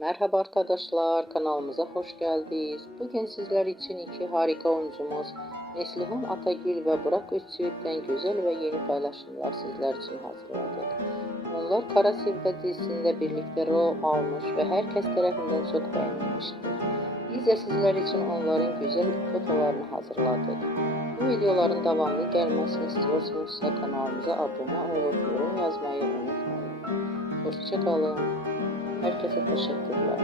Merhaba arkadaşlar, kanalımıza hoş geldiniz. Bugün sizler için iki harika oyuncumuz Neslihan Atagül ve Burak Özçivit'ten güzel ve yeni paylaşımlar sizler için hazırladık. Onlar Kara Sevda dizisinde birlikte rol almış ve herkes tarafından çok beğenilmiştir. Biz de sizler için onların güzel fotolarını hazırladık. Bu videoların devamlı gelmesini istiyorsanız kanalımıza abone olup yorum yazmayı unutmayın. Hoşça kalın. Herkese teşekkürler.